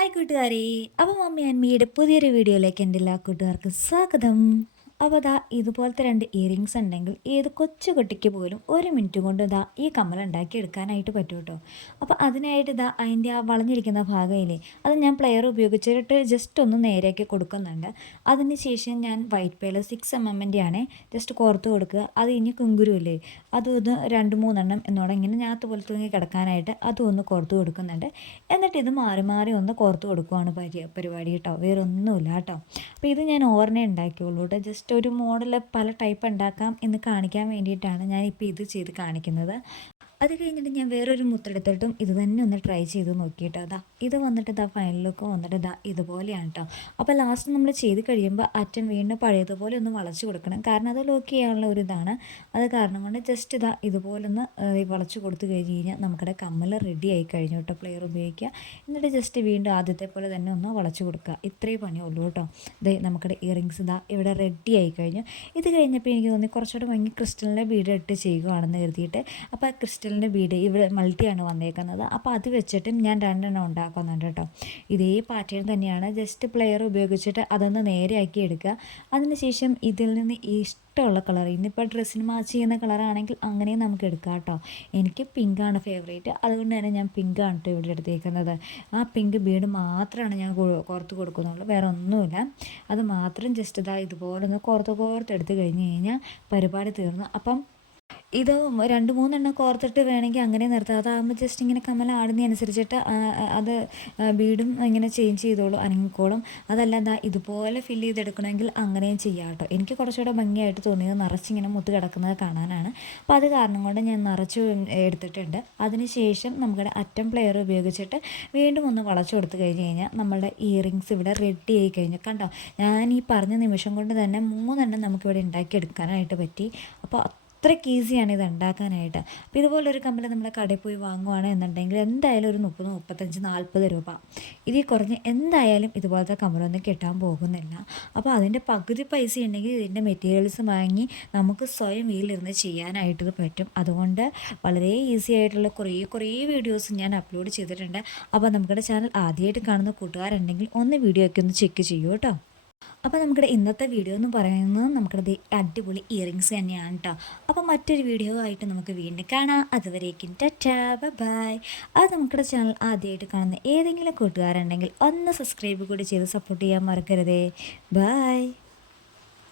Hi കൂട്ടുകാരെ. അപ്പോൾ mummy അന്മിയുടെ പുതിയൊരു വീഡിയോയിലേക്ക് എന്റെ എല്ലാ കൂട്ടുകാർക്കും സ്വാഗതം. അപ്പോൾ ദാ ഇതുപോലത്തെ രണ്ട് ഇയറിങ്സ് ഉണ്ടെങ്കിൽ ഏത് കൊച്ചു കുട്ടിക്ക് പോലും ഒരു മിനിറ്റ് കൊണ്ട് ദാ ഈ കമ്മൽ ഉണ്ടാക്കി എടുക്കാനായിട്ട് പറ്റും കേട്ടോ. അപ്പോൾ അതിനായിട്ട് ദാ അതിന്റെ ആ വളഞ്ഞിരിക്കുന്ന ഭാഗമില്ലേ അത് ഞാൻ പ്ലെയർ ഉപയോഗിച്ചിട്ട് ജസ്റ്റ് ഒന്ന് നേരെയൊക്കെ കൊടുക്കുന്നുണ്ട്. അതിന് ശേഷം ഞാൻ വൈറ്റ് പേൽ സിക്സ് എം എമ്മിന്റെ ആണ് ജസ്റ്റ് കോർത്ത് കൊടുക്കുക. അത് ഇനി കുങ്കുരുല്ലേ അതും ഒന്ന് രണ്ട് മൂന്നെണ്ണം എന്നോട് ഇങ്ങനെ ഞാത്ത് പോലെ തൂങ്ങി കിടക്കാനായിട്ട് അതും ഒന്ന് കോർത്ത് കൊടുക്കുന്നുണ്ട്. എന്നിട്ട് ഇത് മാറി മാറി ഒന്ന് കോർത്ത് കൊടുക്കുവാണ് പരി പരിപാടി കേട്ടോ. വേറെ ഒന്നുമില്ല കേട്ടോ. അപ്പോൾ ഇത് ഞാൻ ഓവർനെ ഉണ്ടാക്കിയുള്ളൂ കേട്ടോ. ജസ്റ്റ് ഒരു മോഡൽ പല ടൈപ്പ് ഉണ്ടാക്കാം എന്ന് കാണിക്കാൻ വേണ്ടിയിട്ടാണ് ഞാനിപ്പോൾ ഇത് ചെയ്ത് കാണിക്കുന്നത്. അത് കഴിഞ്ഞിട്ട് ഞാൻ വേറൊരു മുത്തെടുത്തിട്ടും ഇത് തന്നെ ഒന്ന് ട്രൈ ചെയ്ത് നോക്കിയിട്ട്. അതാ ഇത് വന്നിട്ട് ഇതാ ഫൈനൽ ലുക്ക് വന്നിട്ട് ഇതാ ഇതുപോലെയാണ് കേട്ടോ അപ്പോൾ ലാസ്റ്റ് നമ്മൾ ചെയ്ത് കഴിയുമ്പോൾ അറ്റം വീണ്ടും പഴയതുപോലെ ഒന്ന് വളച്ച് കൊടുക്കണം. കാരണം അത് ലോക്ക് ചെയ്യാനുള്ള ഒരു ഇതാണ്. അത് കാരണം കൊണ്ട് ജസ്റ്റ് ഇതാ ഇതുപോലെ ഒന്ന് വളച്ച് കൊടുത്തു കഴിഞ്ഞ് കഴിഞ്ഞാൽ നമ്മുടെ കമ്മൽ റെഡി ആയി കഴിഞ്ഞു കേട്ടോ പ്ലെയർ ഉപയോഗിക്കുക എന്നിട്ട് ജസ്റ്റ് വീണ്ടും ആദ്യത്തെ പോലെ തന്നെ ഒന്ന് വളച്ച് കൊടുക്കുക ഇത്രേ പണിയുള്ളൂ കേട്ടോ ഇതേ നമ്മുടെ ഇയറിങ്സ് ഇതാ ഇവിടെ റെഡി ആയി കഴിഞ്ഞു. ഇത് കഴിഞ്ഞപ്പോൾ എനിക്ക് തോന്നി കുറച്ചുകൂടെ ഭംഗി ക്രിസ്റ്റലിന്റെ ബീഡ് ഇട്ട് ചെയ്യുകയാണെന്ന് കരുതിയിട്ട്. അപ്പോൾ ആ ക്രിസ്റ്റൽ ക്രിസ്റ്റലിന്റെ ബീഡ് ഇവിടെ മൾട്ടിയാണ് വന്നേക്കുന്നത്. അപ്പോൾ അത് വെച്ചിട്ടും ഞാൻ രണ്ടെണ്ണം ഉണ്ടാക്കുന്നുണ്ട് കേട്ടോ. ഇതേ പാറ്റേൺ തന്നെയാണ്. ജസ്റ്റ് പ്ലെയർ ഉപയോഗിച്ചിട്ട് അതൊന്ന് നേരെയാക്കി എടുക്കുക. അതിനുശേഷം ഇതിൽ നിന്ന് ഇഷ്ടമുള്ള കളർ ഇന്നിപ്പോൾ ഡ്രസ്സിന് മാച്ച് ചെയ്യുന്ന കളറാണെങ്കിൽ അങ്ങനെയും നമുക്ക് എടുക്കാം കേട്ടോ. എനിക്ക് പിങ്കാണ് ഫേവറേറ്റ് അതുകൊണ്ട് തന്നെ ഞാൻ പിങ്കാണ് കേട്ടോ ഇവിടെ എടുത്തേക്കുന്നത്. ആ പിങ്ക് ബീഡ് മാത്രമാണ് ഞാൻ കോർത്ത് കൊടുക്കുന്നുള്ളൂ. വേറെ ഒന്നുമില്ല. അത് മാത്രം ജസ്റ്റ് ഇതാ ഇതുപോലെ ഒന്ന് കോർത്ത് കോർത്ത് എടുത്ത് കഴിഞ്ഞ് കഴിഞ്ഞാൽ പരിപാടി തീർന്നു. അപ്പം ഇത് രണ്ട് മൂന്നെണ്ണം കോർത്തിട്ട് വേണമെങ്കിൽ അങ്ങനെ നിർത്താം. അതാകുമ്പോൾ ജസ്റ്റ് ഇങ്ങനെ കമ്മൽ ആടുന്നതനുസരിച്ചിട്ട് അത് ബീഡും ഇങ്ങനെ ചേഞ്ച് ചെയ്തോളൂ അനങ്ങിക്കോളും. അതല്ല എന്താ ഇതുപോലെ ഫില്ല് ചെയ്തെടുക്കണമെങ്കിൽ അങ്ങനെയും ചെയ്യാം കേട്ടോ എനിക്ക് കുറച്ചുകൂടെ ഭംഗിയായിട്ട് തോന്നിയത് നിറച്ചിങ്ങനെ മുത്ത് കിടക്കുന്നത് കാണാനാണ്. അപ്പോൾ അത് കാരണം കൊണ്ട് ഞാൻ നിറച്ച് എടുത്തിട്ടുണ്ട്. അതിനുശേഷം നമ്മുടെ അറ്റം പ്ലെയർ ഉപയോഗിച്ചിട്ട് വീണ്ടും ഒന്ന് വളച്ചു കൊടുത്തു കഴിഞ്ഞ് കഴിഞ്ഞാൽ നമ്മളുടെ ഇയറിങ്സ് ഇവിടെ റെഡി ആയി കഴിഞ്ഞു. കണ്ടോ? ഞാൻ ഈ പറഞ്ഞ നിമിഷം കൊണ്ട് തന്നെ മൂന്നെണ്ണം നമുക്കിവിടെ ഉണ്ടാക്കിയെടുക്കാനായിട്ട് പറ്റി. അപ്പോൾ അത്രയ്ക്ക് ഈസിയാണ് ഇത് ഉണ്ടാക്കാനായിട്ട്. അപ്പോൾ ഇതുപോലൊരു കമ്മൽ നമ്മൾ കടയിൽ പോയി വാങ്ങുവാണ് എന്നുണ്ടെങ്കിൽ എന്തായാലും ഒരു മുപ്പത് മുപ്പത്തഞ്ച് നാൽപ്പത് രൂപ. ഇതിൽ കുറഞ്ഞ് എന്തായാലും ഇതുപോലത്തെ കമ്മലൊന്നും കിട്ടാൻ പോകുന്നില്ല. അപ്പോൾ അതിന്റെ പകുതി പൈസ ഉണ്ടെങ്കിൽ ഇതിന്റെ മെറ്റീരിയൽസ് വാങ്ങി നമുക്ക് സ്വയം വീട്ടിലിരുന്ന് ചെയ്യാനായിട്ട് പറ്റും. അതുകൊണ്ട് വളരെ ഈസി ആയിട്ടുള്ള കുറേ കുറേ വീഡിയോസ് ഞാൻ അപ്ലോഡ് ചെയ്തിട്ടുണ്ട്. അപ്പോൾ നമ്മുടെ ചാനൽ ആദ്യമായിട്ട് കാണുന്ന കൂട്ടുകാരുണ്ടെങ്കിൽ ഒന്ന് വീഡിയോ ഒക്കെ ഒന്ന് ചെക്ക് ചെയ്യൂ കേട്ടോ. അപ്പോൾ നമ്മുടെ ഇന്നത്തെ വീഡിയോ എന്ന് പറയുന്നത് നമുക്കത് അടിപൊളി ഇയറിങ്സ് തന്നെയാണ് കേട്ടോ അപ്പോൾ മറ്റൊരു വീഡിയോ ആയിട്ട് നമുക്ക് വീണ്ടും കാണാം. അതുവരേക്കും ടാറ്റാ. ബൈ അത് നമ്മുടെ ചാനൽ ആദ്യമായിട്ട് കാണുന്ന ഏതെങ്കിലും കൂട്ടുകാരുണ്ടെങ്കിൽ ഒന്ന് സബ്സ്ക്രൈബ് കൂടി ചെയ്ത് സപ്പോർട്ട് ചെയ്യാൻ മറക്കരുതേ. ബൈ.